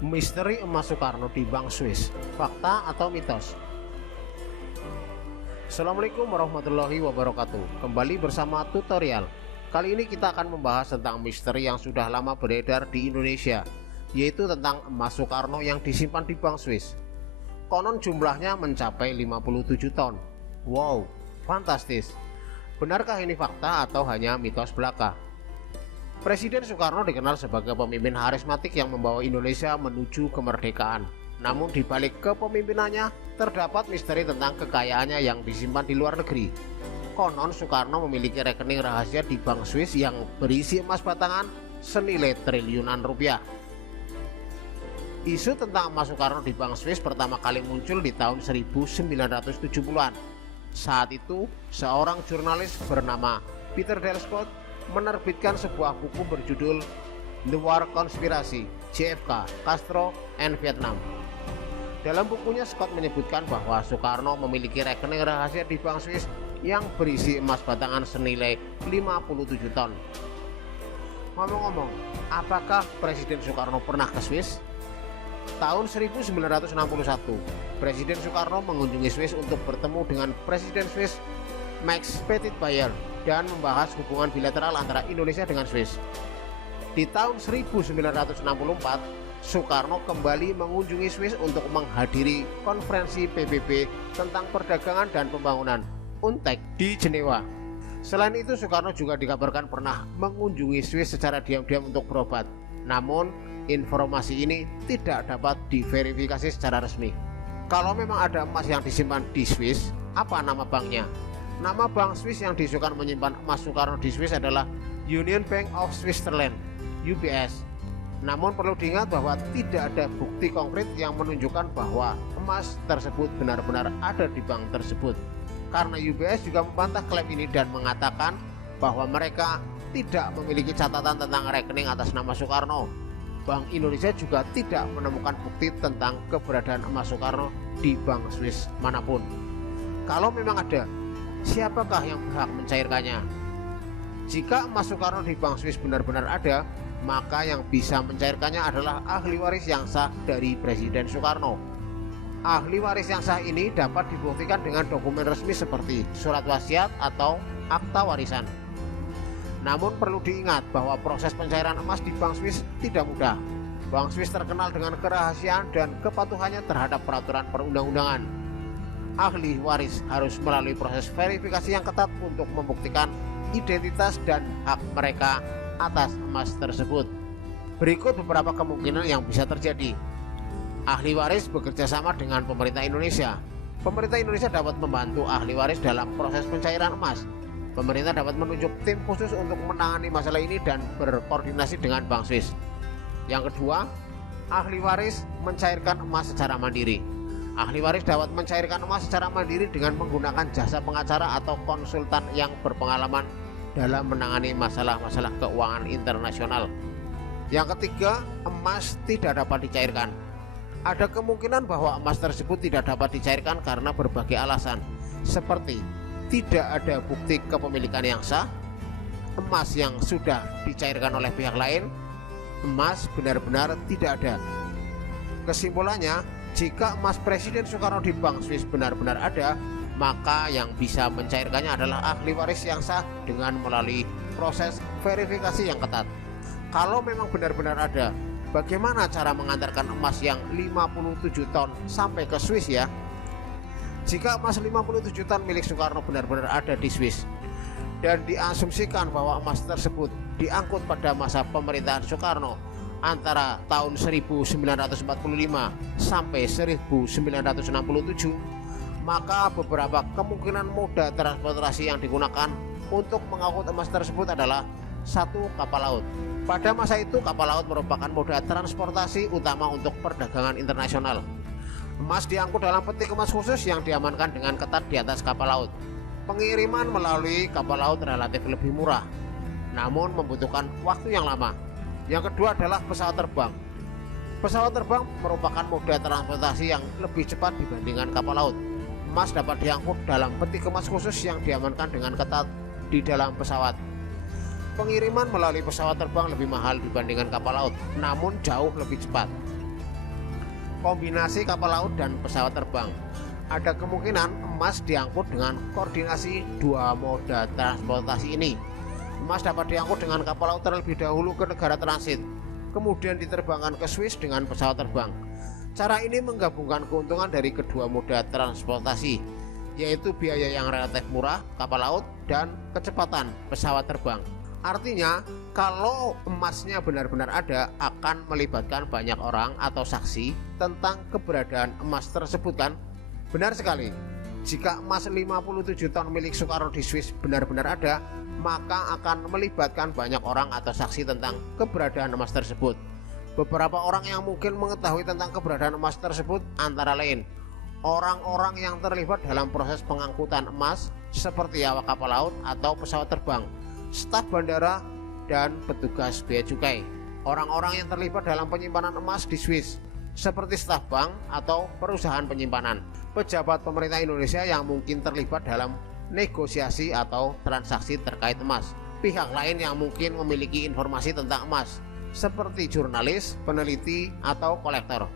Misteri emas Soekarno di Bank Swiss, fakta atau mitos? Assalamualaikum warahmatullahi wabarakatuh. Kembali bersama tutorial. Kali ini kita akan membahas tentang misteri yang sudah lama beredar di Indonesia, yaitu tentang emas Soekarno yang disimpan di Bank Swiss. Konon jumlahnya mencapai 57 ton. Wow, fantastis. Benarkah ini fakta atau hanya mitos belaka? Presiden Soekarno dikenal sebagai pemimpin karismatik yang membawa Indonesia menuju kemerdekaan. Namun di balik kepemimpinannya terdapat misteri tentang kekayaannya yang disimpan di luar negeri. Konon Soekarno memiliki rekening rahasia di Bank Swiss yang berisi emas batangan senilai triliunan rupiah. Isu tentang emas Soekarno di Bank Swiss pertama kali muncul di tahun 1970-an. Saat itu, seorang jurnalis bernama Peter Dale Scott menerbitkan sebuah buku berjudul The War Conspiracy, JFK, Castro, and Vietnam. Dalam bukunya Scott menyebutkan bahwa Soekarno memiliki rekening rahasia di Bank Swiss yang berisi emas batangan senilai 57 ton. Ngomong-ngomong, apakah Presiden Soekarno pernah ke Swiss? Tahun 1961, Presiden Soekarno mengunjungi Swiss untuk bertemu dengan Presiden Swiss Max Petitpayer dan membahas hubungan bilateral antara Indonesia dengan Swiss. Di tahun 1964, Soekarno kembali mengunjungi Swiss untuk menghadiri konferensi PBB tentang perdagangan dan pembangunan UNTEC di Jenewa. Selain itu, Soekarno juga dikabarkan pernah mengunjungi Swiss secara diam-diam untuk berobat. Namun, informasi ini tidak dapat diverifikasi secara resmi. Kalau memang ada emas yang disimpan di Swiss, apa nama banknya? Nama bank Swiss yang disukan menyimpan emas Soekarno di Swiss adalah Union Bank of Switzerland, UBS. Namun perlu diingat bahwa tidak ada bukti konkret yang menunjukkan bahwa emas tersebut benar-benar ada di bank tersebut. Karena UBS juga membantah klaim ini dan mengatakan bahwa mereka tidak memiliki catatan tentang rekening atas nama Soekarno. Bank Indonesia juga tidak menemukan bukti tentang keberadaan emas Soekarno di bank Swiss manapun. Kalau memang ada, siapakah yang berhak mencairkannya? Jika emas Soekarno di Bank Swiss benar-benar ada, maka yang bisa mencairkannya adalah ahli waris yang sah dari Presiden Soekarno. Ahli waris yang sah ini dapat dibuktikan dengan dokumen resmi seperti surat wasiat atau akta warisan. Namun perlu diingat bahwa proses pencairan emas di Bank Swiss tidak mudah. Bank Swiss terkenal dengan kerahasiaan dan kepatuhannya terhadap peraturan perundang-undangan. Ahli waris harus melalui proses verifikasi yang ketat untuk membuktikan identitas dan hak mereka atas emas tersebut. Berikut beberapa kemungkinan yang bisa terjadi. Ahli waris bekerja sama dengan pemerintah Indonesia. Pemerintah Indonesia dapat membantu ahli waris dalam proses pencairan emas. Pemerintah dapat menunjuk tim khusus untuk menangani masalah ini dan berkoordinasi dengan Bank Swiss. Yang kedua, ahli waris mencairkan emas secara mandiri. Ahli waris dapat mencairkan emas secara mandiri dengan menggunakan jasa pengacara atau konsultan yang berpengalaman dalam menangani masalah-masalah keuangan internasional. Yang ketiga, emas tidak dapat dicairkan. Ada kemungkinan bahwa emas tersebut tidak dapat dicairkan karena berbagai alasan, seperti tidak ada bukti kepemilikan yang sah, emas yang sudah dicairkan oleh pihak lain, emas benar-benar tidak ada. Kesimpulannya, jika emas Presiden Soekarno di Bank Swiss benar-benar ada, maka yang bisa mencairkannya adalah ahli waris yang sah dengan melalui proses verifikasi yang ketat. Kalau memang benar-benar ada, bagaimana cara mengantarkan emas yang 57 ton sampai ke Swiss ya? Jika emas 57 ton milik Soekarno benar-benar ada di Swiss dan diasumsikan bahwa emas tersebut diangkut pada masa pemerintahan Soekarno antara tahun 1945 sampai 1967, maka beberapa kemungkinan moda transportasi yang digunakan untuk mengangkut emas tersebut adalah satu, kapal laut. Pada masa itu kapal laut merupakan moda transportasi utama untuk perdagangan internasional. Emas diangkut dalam peti kemas khusus yang diamankan dengan ketat di atas kapal laut. Pengiriman melalui kapal laut relatif lebih murah, namun membutuhkan waktu yang lama. Yang kedua adalah pesawat terbang. Pesawat terbang merupakan moda transportasi yang lebih cepat dibandingkan kapal laut. Emas dapat diangkut dalam peti kemas khusus yang diamankan dengan ketat di dalam pesawat. Pengiriman melalui pesawat terbang lebih mahal dibandingkan kapal laut, namun jauh lebih cepat. Kombinasi kapal laut dan pesawat terbang. Ada kemungkinan emas diangkut dengan koordinasi dua moda transportasi ini. Emas dapat diangkut dengan kapal laut terlebih dahulu ke negara transit, kemudian diterbangkan ke Swiss dengan pesawat terbang. Cara ini menggabungkan keuntungan dari kedua moda transportasi, yaitu biaya yang relatif murah kapal laut dan kecepatan pesawat terbang. Artinya, kalau emasnya benar-benar ada, akan melibatkan banyak orang atau saksi tentang keberadaan emas tersebut kan? Benar sekali. Jika emas 57 ton milik Soekarno di Swiss benar-benar ada, maka akan melibatkan banyak orang atau saksi tentang keberadaan emas tersebut. Beberapa orang yang mungkin mengetahui tentang keberadaan emas tersebut antara lain orang-orang yang terlibat dalam proses pengangkutan emas seperti awak kapal laut atau pesawat terbang, staf bandara, dan petugas bea cukai. Orang-orang yang terlibat dalam penyimpanan emas di Swiss seperti staf bank atau perusahaan penyimpanan, pejabat pemerintah Indonesia yang mungkin terlibat dalam negosiasi atau transaksi terkait emas, pihak lain yang mungkin memiliki informasi tentang emas seperti jurnalis, peneliti, atau kolektor.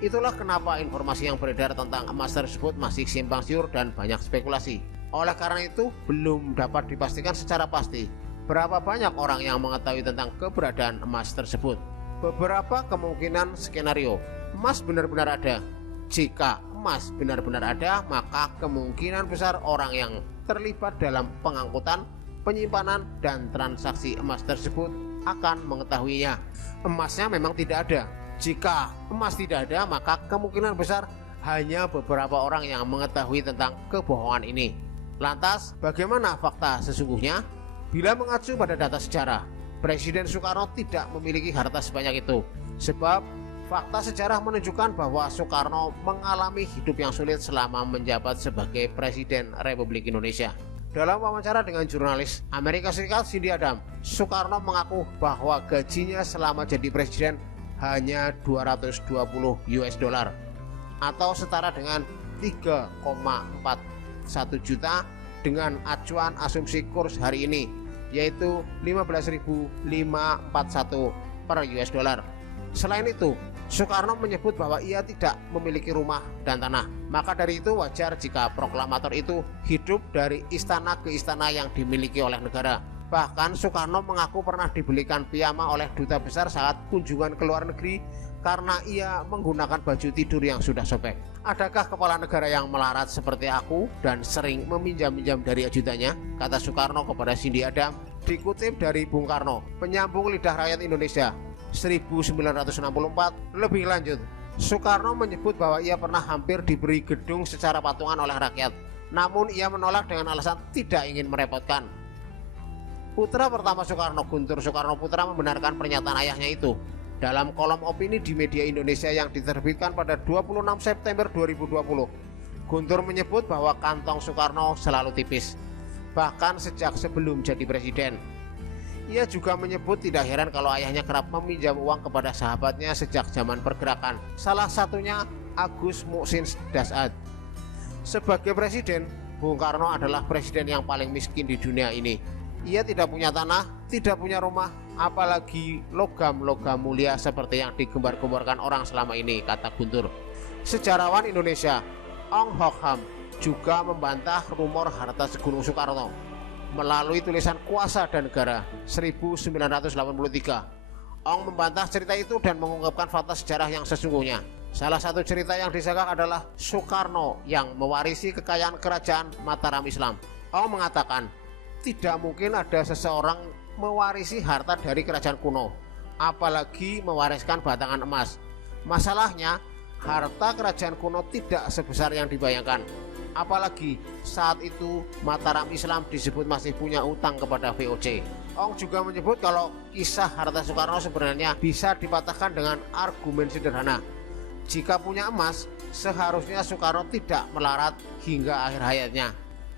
Itulah kenapa informasi yang beredar tentang emas tersebut masih simpang siur dan banyak spekulasi. Oleh karena itu, belum dapat dipastikan secara pasti berapa banyak orang yang mengetahui tentang keberadaan emas tersebut. Beberapa kemungkinan skenario. Emas benar-benar ada. Jika emas benar-benar ada, maka kemungkinan besar orang yang terlibat dalam pengangkutan, penyimpanan, dan transaksi emas tersebut akan mengetahuinya. Emasnya memang tidak ada. Jika emas tidak ada, maka kemungkinan besar hanya beberapa orang yang mengetahui tentang kebohongan ini. Lantas, bagaimana fakta sesungguhnya? Bila mengacu pada data sejarah, Presiden Soekarno tidak memiliki harta sebanyak itu. Sebab, fakta sejarah menunjukkan bahwa Soekarno mengalami hidup yang sulit selama menjabat sebagai Presiden Republik Indonesia. Dalam wawancara dengan jurnalis Amerika Serikat Cindy Adams, Soekarno mengaku bahwa gajinya selama jadi presiden hanya 220 US dollar atau setara dengan 3,41 juta dengan acuan asumsi kurs hari ini, yaitu 15.541 per US dollar. Selain itu, Soekarno menyebut bahwa ia tidak memiliki rumah dan tanah. Maka dari itu wajar jika proklamator itu hidup dari istana ke istana yang dimiliki oleh negara. Bahkan Soekarno mengaku pernah dibelikan piyama oleh duta besar saat kunjungan ke luar negeri karena ia menggunakan baju tidur yang sudah sobek. Adakah kepala negara yang melarat seperti aku dan sering meminjam-minjam dari ajudannya? Kata Soekarno kepada Cindy Adams, dikutip dari Bung Karno, penyambung lidah rakyat Indonesia 1964. Lebih lanjut, Soekarno menyebut bahwa ia pernah hampir diberi gedung secara patungan oleh rakyat, namun ia menolak dengan alasan tidak ingin merepotkan. Putra pertama Soekarno, Guntur Soekarno Putra, membenarkan pernyataan ayahnya itu. Dalam kolom opini di media Indonesia yang diterbitkan pada 26 September 2020, Guntur menyebut bahwa kantong Soekarno selalu tipis, bahkan sejak sebelum jadi presiden. Ia juga menyebut tidak heran kalau ayahnya kerap meminjam uang kepada sahabatnya sejak zaman pergerakan, salah satunya Agus Muhsin Dasad. Sebagai presiden, Bung Karno adalah presiden yang paling miskin di dunia ini. Ia tidak punya tanah, tidak punya rumah, apalagi logam-logam mulia seperti yang digembar-gemborkan orang selama ini, kata Guntur. Sejarawan Indonesia Ong Hok Ham juga membantah rumor harta segunung Soekarno melalui tulisan Kuasa dan Negara 1983. Ong membantah cerita itu dan mengungkapkan fakta sejarah yang sesungguhnya. Salah satu cerita yang disangka adalah Soekarno yang mewarisi kekayaan kerajaan Mataram Islam. Ong mengatakan, tidak mungkin ada seseorang mewarisi harta dari kerajaan kuno, apalagi mewariskan batangan emas. Masalahnya, harta kerajaan kuno tidak sebesar yang dibayangkan. Apalagi saat itu Mataram Islam disebut masih punya utang kepada VOC. Ong juga menyebut kalau kisah harta Soekarno sebenarnya bisa dipatahkan dengan argumen sederhana. Jika punya emas, seharusnya Soekarno tidak melarat hingga akhir hayatnya.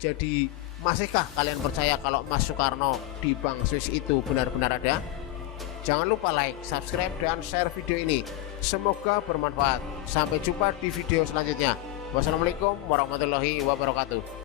Jadi, masihkah kalian percaya kalau emas Soekarno di Bank Swiss itu benar-benar ada? Jangan lupa like, subscribe, dan share video ini. Semoga bermanfaat. Sampai jumpa di video selanjutnya. Wassalamualaikum warahmatullahi wabarakatuh.